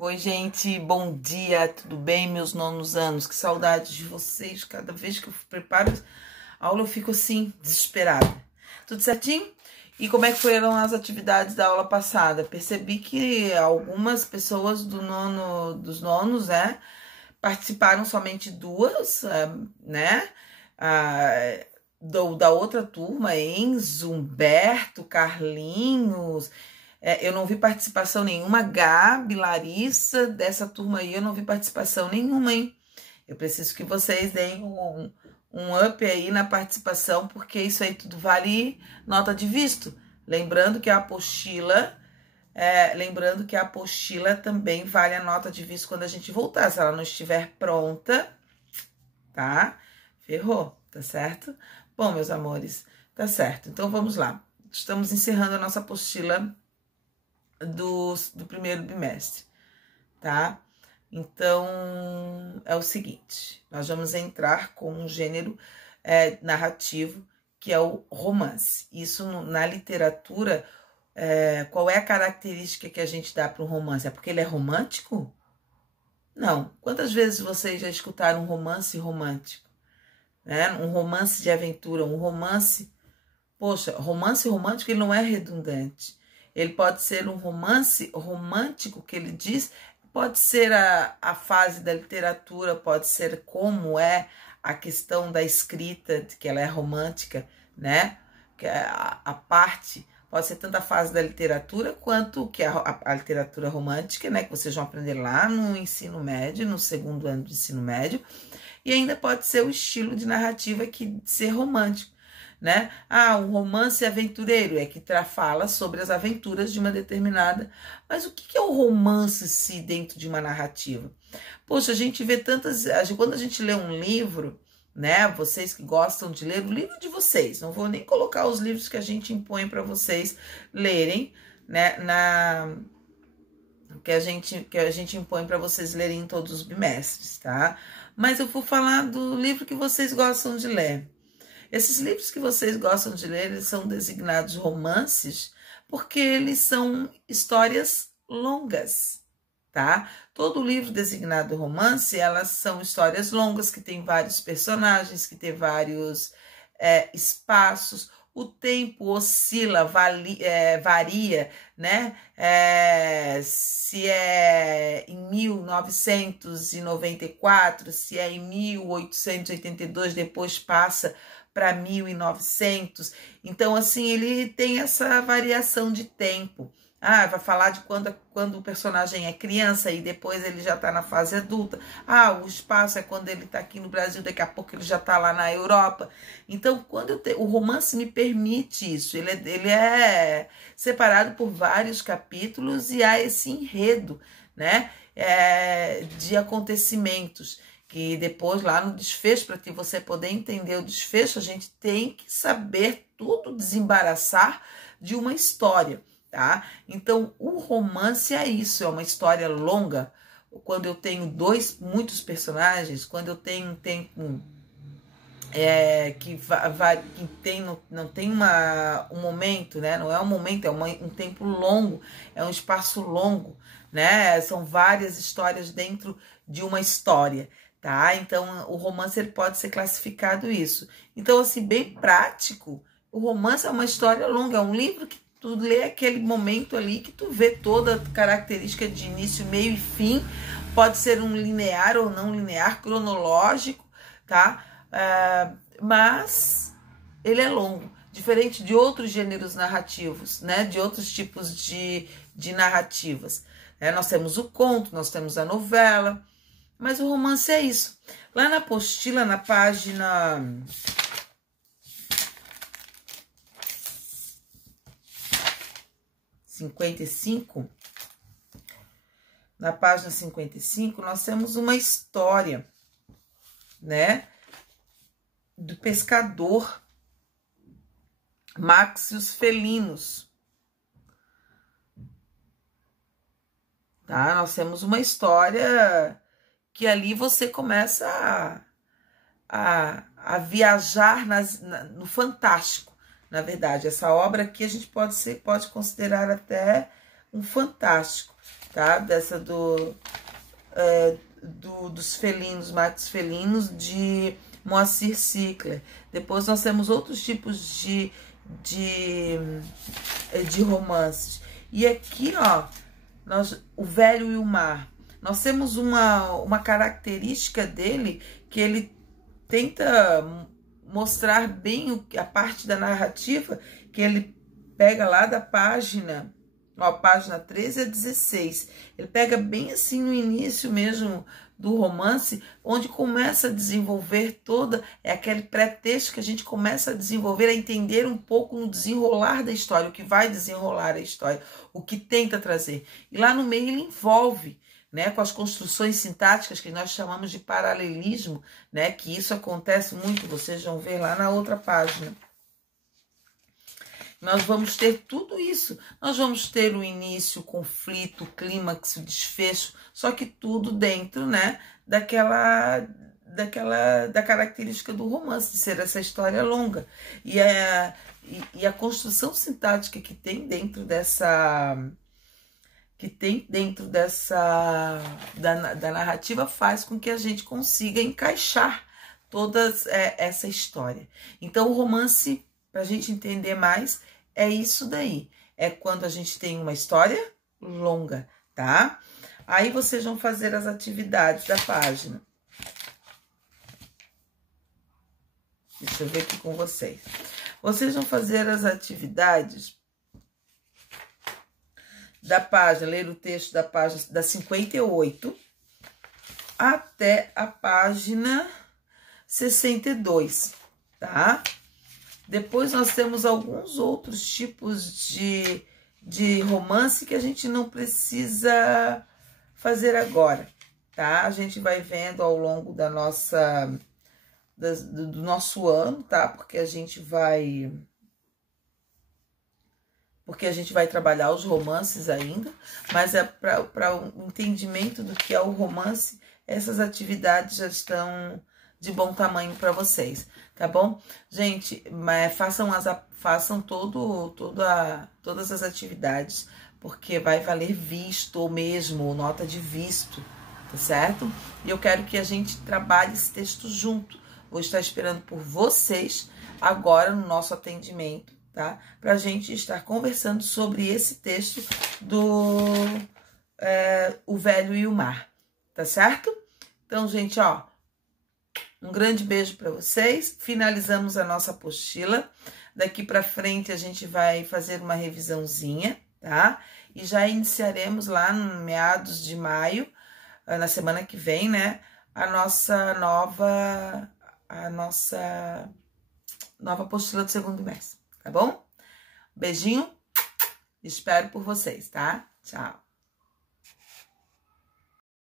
Oi, gente, bom dia, tudo bem, meus nonos anos? Que saudade de vocês. Cada vez que eu preparo a aula eu fico assim, desesperada. Tudo certinho? E como é que foram as atividades da aula passada? Percebi que algumas pessoas dos nonos, né, participaram somente duas, né? Da outra turma, Enzo, Humberto, Carlinhos. Eu não vi participação nenhuma. Gabi, Larissa, dessa turma aí, eu não vi participação nenhuma, hein? Eu preciso que vocês deem um up aí na participação, porque isso aí tudo vale nota de visto. Lembrando que a apostila também vale a nota de visto quando a gente voltar. Se ela não estiver pronta, tá? Ferrou, tá certo? Bom, meus amores, tá certo. Então, vamos lá. Estamos encerrando a nossa apostila do primeiro bimestre, tá? Então, é o seguinte, nós vamos entrar com um gênero narrativo, que é o romance. Isso, na literatura, qual é a característica que a gente dá para um romance? É porque ele é romântico? Não. Quantas vezes vocês já escutaram um romance romântico? Né? Um romance de aventura, um romance... Poxa, romance romântico, ele não é redundante. Ele pode ser um romance romântico, que ele diz, pode ser a fase da literatura, pode ser como é a questão da escrita, que ela é romântica, né? Que a parte pode ser tanto a fase da literatura quanto que a literatura romântica, né? Que vocês vão aprender lá no ensino médio, no segundo ano do ensino médio. E ainda pode ser o estilo de narrativa que ser romântico, né? Um romance aventureiro é que fala sobre as aventuras de uma determinada... Mas o que é o romance dentro de uma narrativa? Poxa, a gente vê tantas... Quando a gente lê um livro, né? Vocês que gostam de ler, o livro de vocês, não vou nem colocar os livros que a gente impõe para vocês lerem, né? Que a gente impõe para vocês lerem em todos os bimestres, tá? Mas eu vou falar do livro que vocês gostam de ler. Esses livros que vocês gostam de ler, eles são designados romances porque eles são histórias longas, tá? Todo livro designado romance, elas são histórias longas, que tem vários personagens, que tem vários espaços. O tempo oscila, varia, né? Se é em 1994, se é em 1882, depois passa para 1900. Então, assim, ele tem essa variação de tempo. Vai falar de quando o personagem é criança e depois ele já está na fase adulta. O espaço é quando ele está aqui no Brasil, daqui a pouco ele já está lá na Europa. Então, o romance me permite isso. Ele é separado por vários capítulos e há esse enredo, né, de acontecimentos, que depois lá no desfecho, para que você poder entender o desfecho, a gente tem que saber tudo desembaraçar de uma história, tá? Então, o romance é isso, é uma história longa. Quando eu tenho muitos personagens, quando eu tenho um tempo não tem um momento, né? Não é um momento, é um tempo longo, é um espaço longo, né? São várias histórias dentro de uma história, tá? Então, o romance ele pode ser classificado isso. Então, assim, bem prático, o romance é uma história longa, é um livro que tu lê aquele momento ali, que tu vê toda a característica de início, meio e fim. Pode ser um linear ou não linear, cronológico, tá? Mas ele é longo, diferente de outros gêneros narrativos, né? De outros tipos de narrativas. Nós temos o conto, nós temos a novela, mas o romance é isso. Lá na apostila, na página 55, na página 55, nós temos uma história, né, do pescador Maxius Felinos, tá? Nós temos uma história que ali você começa a viajar no fantástico. Na verdade, essa obra aqui a gente pode considerar até um fantástico, tá? Dessa dos felinos, Max Felinos, de Moacir Sickler. Depois nós temos outros tipos de romances. E aqui, ó, O Velho e o Mar. Nós temos uma característica dele que ele tenta mostrar bem a parte da narrativa, que ele pega lá da página, ó, página 13 a 16. Ele pega bem assim no início mesmo do romance, onde começa a desenvolver é aquele pré-texto que a gente começa a desenvolver, a entender um pouco no desenrolar da história, o que vai desenrolar a história, o que tenta trazer. E lá no meio ele envolve, né, com as construções sintáticas que nós chamamos de paralelismo, né, que isso acontece muito, vocês vão ver lá na outra página. Nós vamos ter tudo isso. Nós vamos ter o início, o conflito, o clímax, o desfecho, só que tudo dentro, né, da característica do romance, de ser essa história longa. E a construção sintática que tem dentro da narrativa faz com que a gente consiga encaixar toda essa história. Então, o romance, para a gente entender mais, é isso daí. É quando a gente tem uma história longa, tá? Aí vocês vão fazer as atividades da página. Deixa eu ver aqui com vocês. Vocês vão fazer as atividades da página, ler o texto da página da 58 até a página 62, tá? Depois nós temos alguns outros tipos de romance que a gente não precisa fazer agora, tá? A gente vai vendo ao longo do nosso ano, tá? Porque a gente vai trabalhar os romances ainda, mas para o entendimento do que é o romance, essas atividades já estão de bom tamanho para vocês, tá bom? Gente, façam todas as atividades, porque vai valer visto mesmo, nota de visto, tá certo? E eu quero que a gente trabalhe esse texto junto. Vou estar esperando por vocês agora no nosso atendimento, tá? Pra gente estar conversando sobre esse texto do O Velho e o Mar, tá certo? Então, gente, ó, um grande beijo para vocês. Finalizamos a nossa apostila. Daqui para frente a gente vai fazer uma revisãozinha, tá? E já iniciaremos lá no meados de maio, na semana que vem, né? A nossa nova apostila do segundo mês, tá bom? Beijinho. Espero por vocês, tá? Tchau.